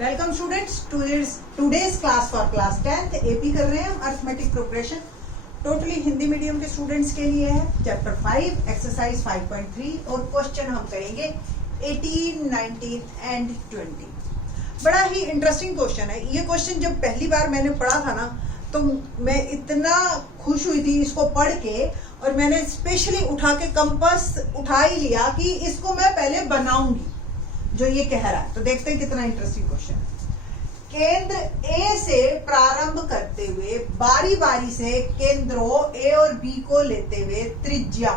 Welcome students today's class for class 10th AP कर रहे हैं हम arithmetic progression totally Hindi medium के स्टूडेंट्स के लिए है। चैप्टर 5 एक्सरसाइज 5.3 और क्वेश्चन हम करेंगे 18, 19 एंड 20। बड़ा ही इंटरेस्टिंग क्वेश्चन है ये। क्वेश्चन जब पहली बार मैंने पढ़ा था ना तो मैं इतना खुश हुई थी इसको पढ़ के, और मैंने स्पेशली उठा के कंपास उठा ही लिया कि इसको मैं पहले बनाऊंगी जो ये कह रहा है। तो देखते हैं कितना इंटरेस्टिंग क्वेश्चन है। केंद्र ए से प्रारंभ करते हुए बारी बारी से केंद्रों ए और बी को लेते हुए त्रिज्या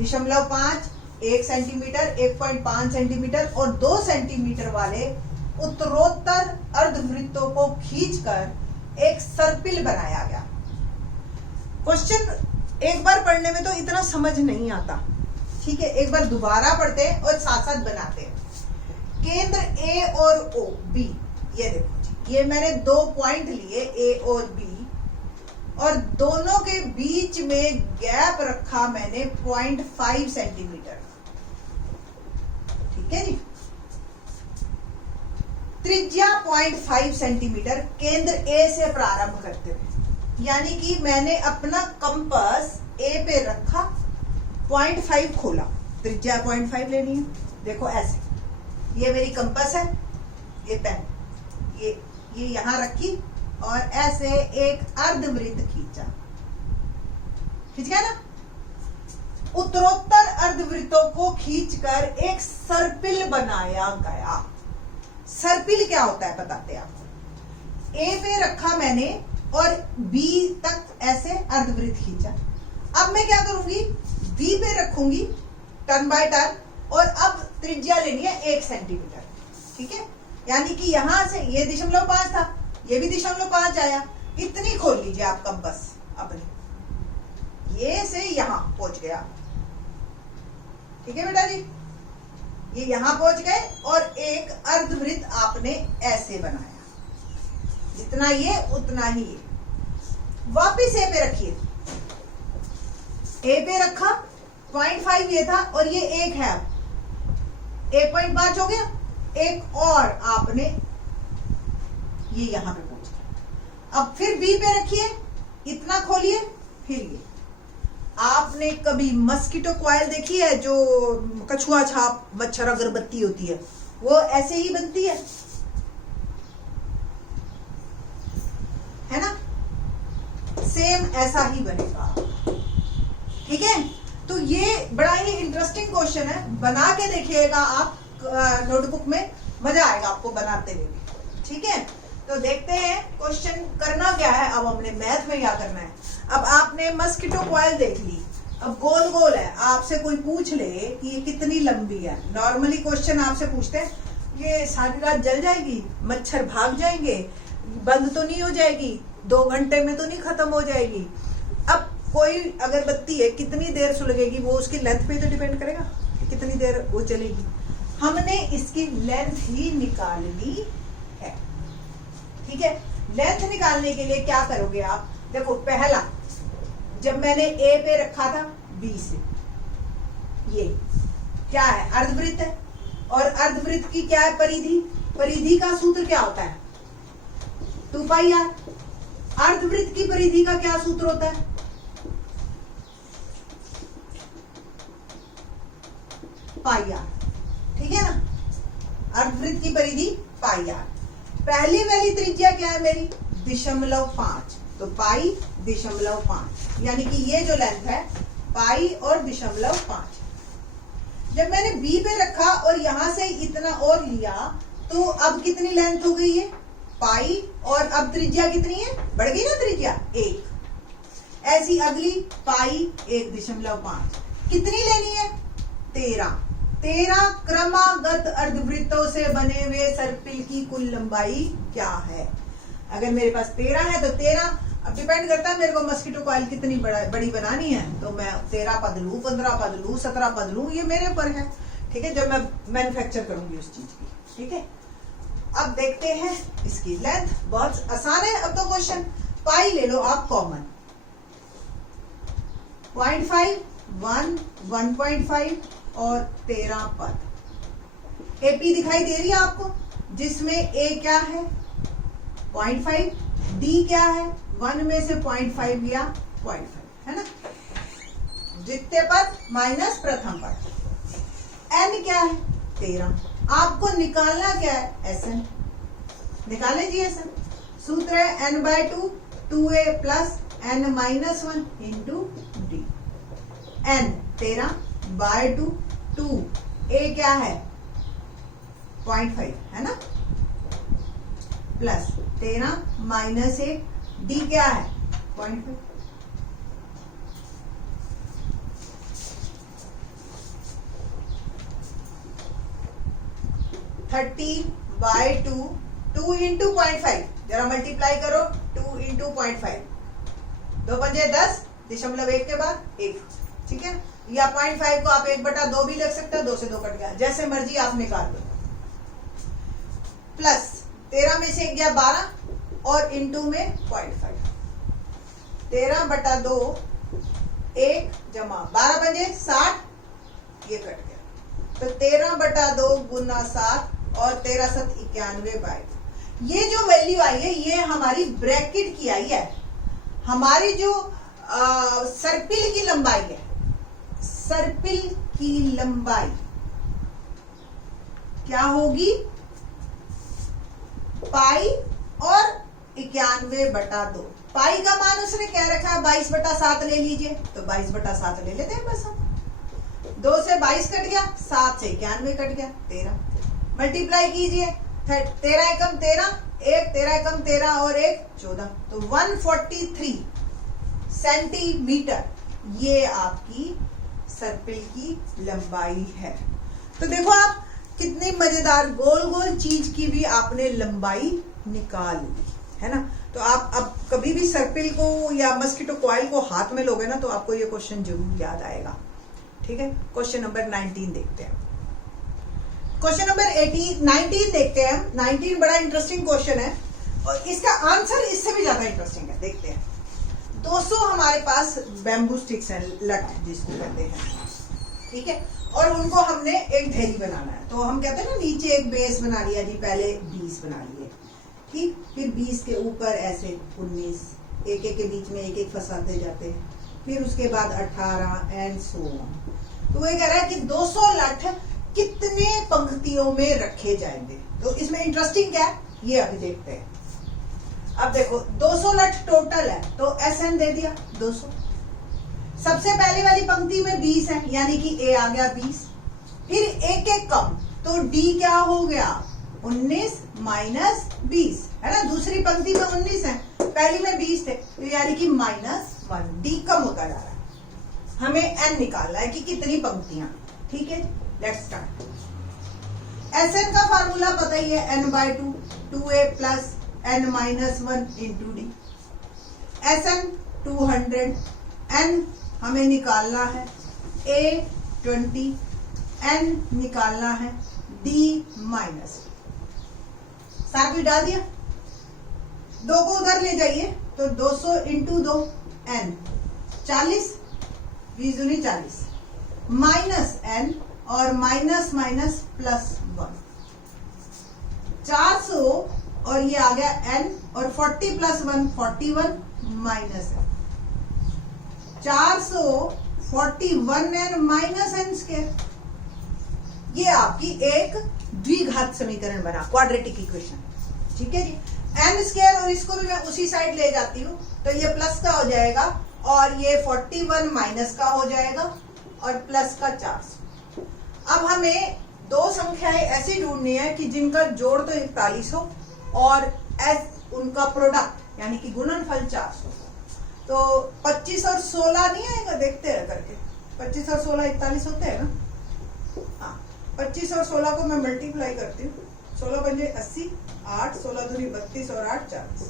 0.5, 1 सेंटीमीटर, 1.5 सेंटीमीटर और 2 सेंटीमीटर वाले उत्तरोत्तर अर्धवृत्तों को खींचकर एक सर्पिल बनाया गया। क्वेश्चन एक बार पढ़ने में तो इतना समझ नहीं आता, ठीक है, एक बार दोबारा पढ़ते हैं और साथ साथ बनाते हैं। केंद्र ए और ओ बी, ये देखो जी, ये मैंने 2 पॉइंट लिए ए और बी, और दोनों के बीच में गैप रखा मैंने 0.5 सेंटीमीटर, ठीक है जी। त्रिज्या 0.5 सेंटीमीटर केंद्र ए से प्रारंभ करते हुए, यानी कि मैंने अपना कंपास ए पे रखा, 0.5 खोला, त्रिज्या 0.5 लेनी है। देखो ऐसे, ये मेरी कंपास है, ये पेन, ये यहां रखी और ऐसे एक अर्धवृत्त खींचा, खींच गया ना। उत्तरोत्तर अर्धवृत्तों को खींचकर एक सर्पिल बनाया गया। सर्पिल क्या होता है बताते हैं आपको। ए पे रखा मैंने और बी तक ऐसे अर्धवृत्त खींचा। अब मैं क्या करूंगी, बी पे रखूंगी टर्न बाय टर्न, और अब त्रिज्या लेनी है 1 सेंटीमीटर, ठीक है। यानी कि यहां से ये 0.5 था, ये भी 0.5 आया। इतनी खोल लीजिए आप कंपास अपनी, ये से यहां पहुंच गया, ठीक है बेटा जी। ये यहां पहुंच गए और एक अर्धवृत्त आपने ऐसे बनाया, जितना ये उतना ही ये। वापिस ए पे रखिए, ए पे रखा, 0.5 ये था और ये 1 है, 1.5 हो गया। एक और आपने ये यहां पे पहुंच गया। अब फिर बी पे रखिए, इतना खोलिए, फिर ये। आपने कभी मस्कीटो कॉइल देखी है, जो कछुआ छाप मच्छर अगरबत्ती होती है, वो ऐसे ही बनती है ना, सेम ऐसा ही बनेगा, ठीक है। तो ये बड़ा ही इंटरेस्टिंग क्वेश्चन है, बना के देखिएगा आप नोटबुक में, मजा आएगा आपको बनाते हुए, ठीक है। तो देखते हैं क्वेश्चन करना क्या है। अब हमने मैथ में क्या करना है। अब आपने मस्कीटो कॉइल देख ली, अब गोल गोल है, आपसे कोई पूछ ले कि ये कितनी लंबी है। नॉर्मली क्वेश्चन आपसे पूछते हैं ये सारी रात जल जाएगी, मच्छर भाग जाएंगे, बंद तो नहीं हो जाएगी, 2 घंटे में तो नहीं खत्म हो जाएगी। अब कोई अगरबत्ती है, कितनी देर सुलगेगी, वो उसकी लेंथ पे तो डिपेंड करेगा कि कितनी देर वो चलेगी। हमने इसकी लेंथ ही निकालनी है, ठीक है। लेंथ निकालने के लिए क्या करोगे आप, देखो पहला, जब मैंने ए पे रखा था बी से, ये क्या है, अर्धवृत्त है, और अर्धवृत्त की क्या है, परिधि। परिधि का सूत्र क्या होता है, 2πr। अर्धवृत्त की परिधि का क्या सूत्र होता है, πr, ठीक है ना। अर्धवृत्त की परिधि πr। पहली वाली त्रिज्या क्या है मेरी, 0.5, तो पाई 0.5, यानी कि ये जो लेंथ है पाई और 0.5। जब मैंने बी पे रखा और यहां से इतना और लिया, तो अब कितनी लेंथ हो गई है, पाई, और अब त्रिज्या कितनी है, बढ़ गई ना त्रिज्या 1। ऐसी अगली पाई 1.5, कितनी लेनी है, 13 क्रमागत अर्धवृत्तों से बने हुए सर्पिल की कुल लंबाई क्या है। अगर मेरे पास 13 है तो 13, अब डिपेंड करता है मेरे को मस्कीटो कॉइल कितनी बड़ी बनानी है, तो मैं 13 पद लूं, 15 पद लूं, 17 पद लूं, ये मेरे ऊपर है, ठीक है, जब मैं मैन्युफैक्चर करूंगी उस चीज की, ठीक है। अब देखते हैं इसकी लेंथ, बहुत आसान है। अब तो क्वेश्चन पाई ले लो आप कॉमन, 0.5, 1, 1.5 और 13 पद। एपी दिखाई दे रही है आपको, जिसमें a क्या है 0.5, d क्या है 1 में से 0.5 लिया 0.5 है ना, द्वितीय पद माइनस प्रथम पद। n क्या है 13, आपको निकालना क्या है Sn, निकाले जी Sn। सूत्र है n/2 2a plus n minus 1 into D. n 13/2 2 a क्या है 0.5 है ना, प्लस 13 माइनस 1 d क्या है 0.5। थर्टीन बाय 2 इंटू 0.5, जरा मल्टीप्लाई करो 2 इंटू 0.5, 2 पंजे 10, दशमलव 1 के बाद 1, ठीक है। या 0.5 को आप 1/2 भी लिख सकते हो, 2 से 2 कट गया, जैसे मर्जी आप निकाल लो। प्लस 13 में से 1 गया 12 और इंटू में 0.5, 13/2 1 जमा 12 पंजे 60, ये कट गया, तो 13/2 गुना 7 और 13 7 91/2। ये जो वैल्यू आई है ये हमारी ब्रैकेट की आई है, हमारी जो सर्पिल की लंबाई है, सर्पिल की लंबाई क्या होगी पाई और 91/2। पाई का मान उसने क्या रखा है 22/7 ले लीजिए, तो 22/7 ले लेते हैं बस हम। 2 से 22 कट गया, 7 से 91 कट गया 13, मल्टीप्लाई कीजिए 13 एकम 13, 1 13 एकम 13 और 1 14, तो 143 सेंटीमीटर ये आपकी सर्पिल की लंबाई है। तो देखो आप कितनी मजेदार गोल गोल चीज की भी आपने लंबाई निकाल ली है ना। तो आप अब कभी भी सर्पिल को या मस्कीटो कॉइल को हाथ में लोगे ना तो आपको ये क्वेश्चन जरूर याद आएगा, ठीक है। क्वेश्चन नंबर 19 देखते हैं। क्वेश्चन नंबर 19 देखते हैं। 19 बड़ा इंटरेस्टिंग क्वेश्चन है और इसका आंसर इससे भी ज्यादा इंटरेस्टिंग है, देखते हैं। 200 हमारे पास बैम्बू स्टिक्स हैं, लट जिसको कहते हैं, ठीक है, और उनको हमने एक ढेरी बनाना है। तो हम कहते हैं ना नीचे एक बेस बना लिया जी, पहले 20 बना लिए, ठीक, फिर 20 के ऊपर ऐसे 19, एक एक के बीच में एक एक फंसाते जाते हैं, फिर उसके बाद 18 एंड सो ऑन। तो ये कह रहा है कि 200 लठ कितने पंक्तियों में रखे जाएंगे। तो इसमें इंटरेस्टिंग क्या है ये अभी देखते हैं। अब देखो 200 लठ टोटल है, तो SN दे दिया 200। सबसे पहले वाली पंक्ति में 20 है, यानी कि A आ गया 20, फिर एक एक कम, तो D क्या हो गया 19 माइनस 20 है ना। दूसरी पंक्ति में 19 है, पहली में 20 थे, तो यानी कि -1, D कम होता जा रहा है। हमें N निकालना है कि कितनी पंक्तियां, ठीक है। Let's start. SN का फार्मूला पता ही है, n/2 2a plus n minus 1 into D. SN 200, N हमें निकालना है, A 20, N निकालना है, D माइनस। सारा कुछ डाल दिया, 2 को उधर ले जाइए, तो 200 इंटू 2 N 40, 20 दूनी 40, माइनस N और माइनस माइनस प्लस 1, 400 और ये आ गया N और 40 plus 1 41 minus N, 441N minus N square. ये आपकी एक द्विघात समीकरण बना, क्वाड्रेटिक इक्वेशन, ठीक है जी। N स्क्वायर और इसको भी मैं उसी साइड ले जाती हूँ, तो ये प्लस का हो जाएगा और ये 41 माइनस का हो जाएगा और प्लस का 400। अब हमें दो संख्याएं ऐसी ढूंढनी है कि जिनका जोड़ तो 41 हो और उनका प्रोडक्ट यानी कि गुणनफल 400। तो 25 और 16 नहीं आएगा, देखते हैं करके। 25 और 16 41 होते हैं ना। हाँ, 25 और 16 को मैं मल्टीप्लाई करती हूँ, 16 पंजे 80, 8 16 दूनी 32 और 8 40,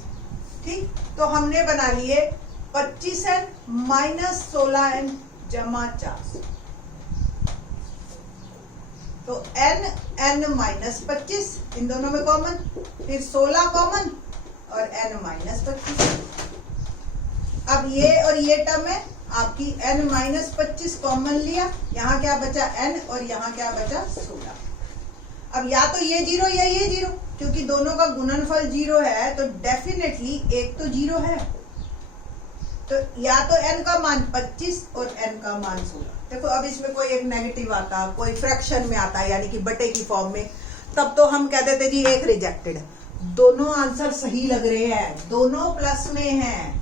ठीक। तो हमने बना लिए 25N माइनस 16N जमा 400। तो N माइनस 25 इन दोनों में कॉमन, फिर 16 कॉमन और N माइनस 25। अब ये और ये टर्म है आपकी N माइनस 25 कॉमन लिया, यहाँ क्या बचा N और यहाँ क्या बचा 16। अब या तो ये 0 या ये 0, क्योंकि दोनों का गुणनफल 0 है तो डेफिनेटली एक तो 0 है। तो या तो n का मान 25 और n का मान 16। देखो अब इसमें कोई एक नेगेटिव आता, कोई फ्रैक्शन में आता यानी कि बटे की फॉर्म में, तब तो हम कहते थे जी एक रिजेक्टेड है। दोनों आंसर सही लग रहे हैं, दोनों प्लस में हैं।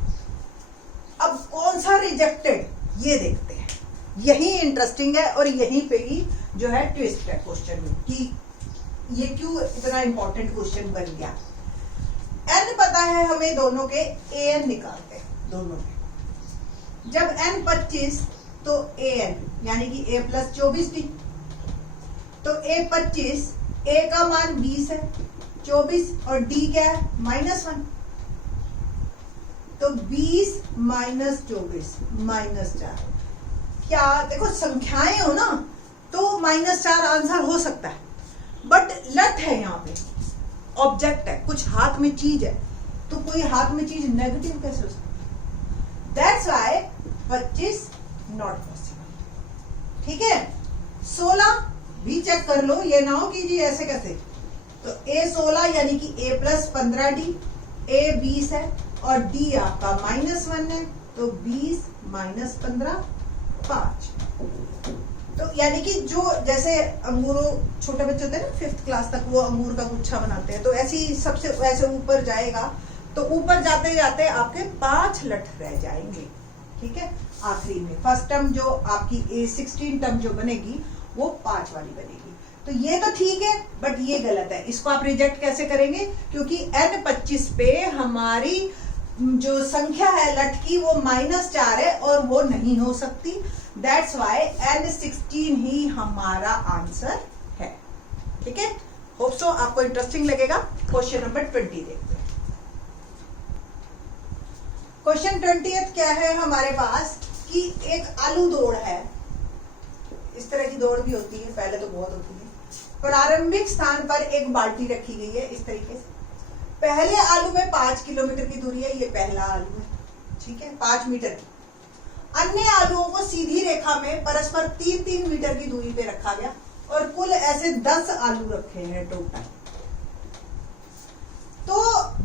अब कौन सा रिजेक्टेड ये देखते हैं, यही इंटरेस्टिंग है और यहीं पे ही जो है ट्विस्ट है क्वेश्चन में कि ये क्यों इतना इंपॉर्टेंट क्वेश्चन बन गया। n पता है हमें दोनों के, an निकालते हैं दोनों के। जब n 25 तो an यानी कि a प्लस 24d, तो a 25, a का मान 20 है, 24 और d क्या है -1, तो 20 माइनस 24 -4। क्या देखो संख्याएं हो ना तो -4 आंसर हो सकता है, बट लट है यहाँ पे, ऑब्जेक्ट है, कुछ हाथ में चीज है, तो कोई हाथ में चीज नेगेटिव कैसे हो सकती है? That's why 25 not possible. ठीक है, 16 भी चेक कर लो, ये ना हो कि जी ऐसे कैसे। तो a 16 यानी कि a प्लस 15d, a 20 है और d आपका -1 है, तो 20 माइनस 15 5। तो यानी कि जो जैसे अंगूरों, छोटे बच्चे होते हैं ना 5th क्लास तक, वो अंगूर का गुच्छा बनाते हैं, तो ऐसी सबसे ऐसे ऊपर जाएगा, तो ऊपर जाते जाते आपके 5 लठ रह जाएंगे। ठीक है, आखिरी में फर्स्ट टर्म जो आपकी A16 टर्म जो बनेगी वो 5 वाली बनेगी। तो ये तो ठीक है, बट ये गलत है, इसको आप रिजेक्ट कैसे करेंगे? क्योंकि n 25 पे हमारी जो संख्या है लठ की वो -4 है और वो नहीं हो सकती। दैट्स वाई n16 ही हमारा आंसर है। ठीक है, होप सो आपको इंटरेस्टिंग लगेगा। क्वेश्चन नंबर 20 देखते हैं। क्वेश्चन 20 क्या है हमारे पास कि एक आलू दौड़ है, इस तरह की दौड़ भी होती है, पहले तो बहुत होती है। प्रारंभिक स्थान पर एक बाल्टी रखी गई है इस तरीके से। पहले आलू में 5 किलोमीटर की दूरी है, ये पहला आलू है, ठीक है, 5 मीटर की। अन्य आलुओं को सीधी रेखा में परस्पर 3-3 मीटर की दूरी पे रखा गया और कुल ऐसे 10 आलू रखे हैं टोटल। तो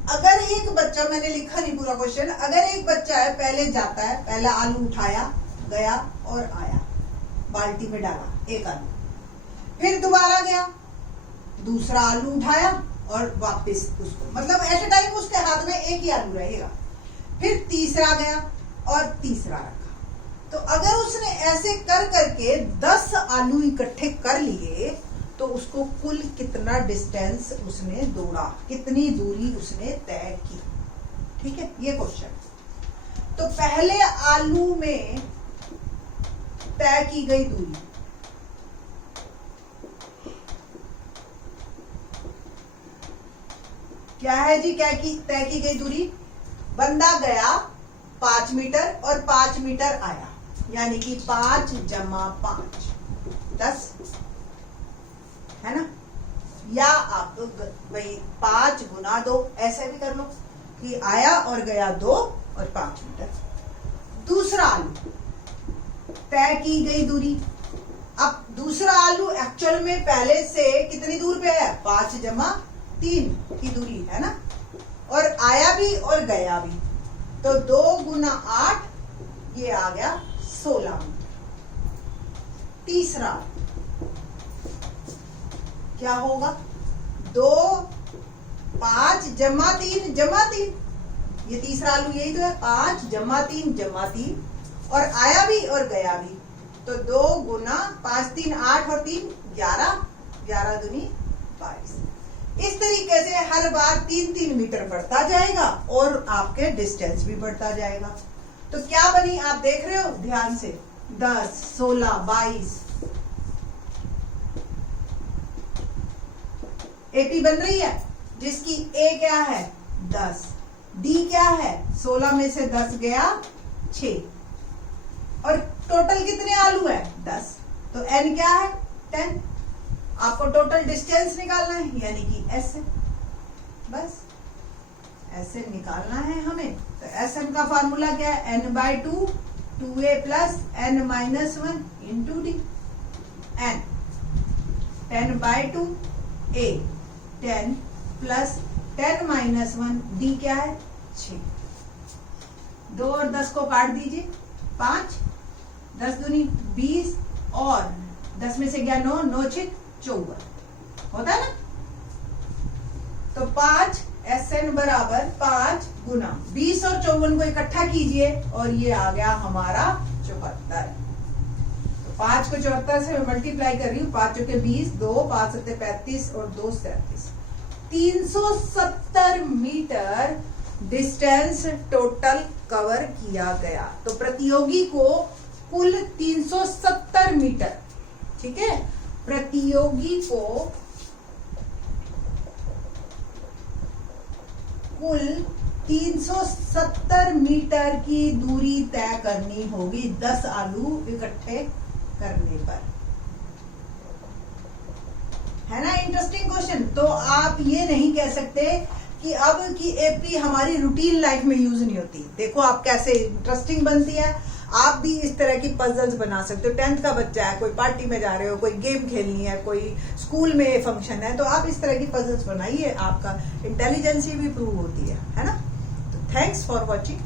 अगर एक बच्चा, मैंने लिखा नहीं पूरा क्वेश्चन, अगर एक बच्चा है पहले जाता है, पहला आलू उठाया, गया और आया, बाल्टी में डाला एक आलू, फिर दोबारा गया, दूसरा आलू उठाया और वापस उसको, मतलब एट ए टाइम उसके हाथ में एक ही आलू रहेगा, फिर तीसरा गया और तीसरा रखा। तो अगर उसने ऐसे कर करके 10 आलू इकट्ठे कर लिए तो उसको कुल कितना डिस्टेंस उसने दौड़ा, कितनी दूरी उसने तय की। ठीक है, ये क्वेश्चन। तो पहले आलू में तय की गई दूरी, क्या है जी? क्या की तय की गई दूरी? बंदा गया 5 मीटर और 5 मीटर आया, यानी कि 5 जमा 5 10 है ना। या आप तो भाई 5 गुना 2 ऐसे भी कर लो कि आया और गया 2 और 5 मीटर। दूसरा आलू तय की गई दूरी, अब दूसरा आलू एक्चुअल में पहले से कितनी दूर पे है? 5 जमा 3 की दूरी है ना, और आया भी और गया भी, तो 2 गुना 8, ये आ गया 16 मीटर। तीसरा क्या होगा? 2 5 जमा 3 जमा 3, ये तीसरा आलू यही तो है, 5 जमा 3 जमा 3, और आया भी और गया भी, तो 2 गुना 5 3 8 और 3 11, 11 दूनी 22। इस तरीके से हर बार 3-3 मीटर बढ़ता जाएगा और आपके डिस्टेंस भी बढ़ता जाएगा। तो क्या बनी आप देख रहे हो ध्यान से? 10 16 22 AP बन रही है, जिसकी A क्या है? 10, D क्या है? 16 में से 10 गया 6, और टोटल कितने आलू है? 10, तो N क्या है? 10। आपको टोटल डिस्टेंस निकालना है, यानी कि S है, बस ऐसे निकालना है हमें। तो Sn का फार्मूला क्या है? n/2 2a plus n-1 into D. n 10/2 a 10 plus 10 minus 1 d क्या है 6। 2 और 10 को काट दीजिए 5, 10 दूनी 20 और 10 में से गया 9, 9 6 54 होता है ना। तो 5 SN बराबर 5 गुना 20 और 54 को इकट्ठा कीजिए और ये आ गया हमारा 74। तो 5 को 74 से मैं मल्टीप्लाई कर रही हूँ, 5 चौके 20, 2 5 7 35 और 2 37, 370 मीटर डिस्टेंस टोटल कवर किया गया। तो प्रतियोगी को कुल 370 मीटर, ठीक है, प्रतियोगी को कुल 370 मीटर की दूरी तय करनी होगी 10 आलू इकट्ठे करने पर। है ना इंटरेस्टिंग क्वेश्चन। तो आप ये नहीं कह सकते कि अब की एपी हमारी रूटीन लाइफ में यूज नहीं होती। देखो आप कैसे इंटरेस्टिंग बनती है। आप भी इस तरह की पजल्स बना सकते हो। 10th का बच्चा है, कोई पार्टी में जा रहे हो, कोई गेम खेलनी है, कोई स्कूल में फंक्शन है, तो आप इस तरह की पजल्स बनाइए, आपका इंटेलिजेंस भी प्रूव होती है ना। तो थैंक्स फॉर वॉचिंग।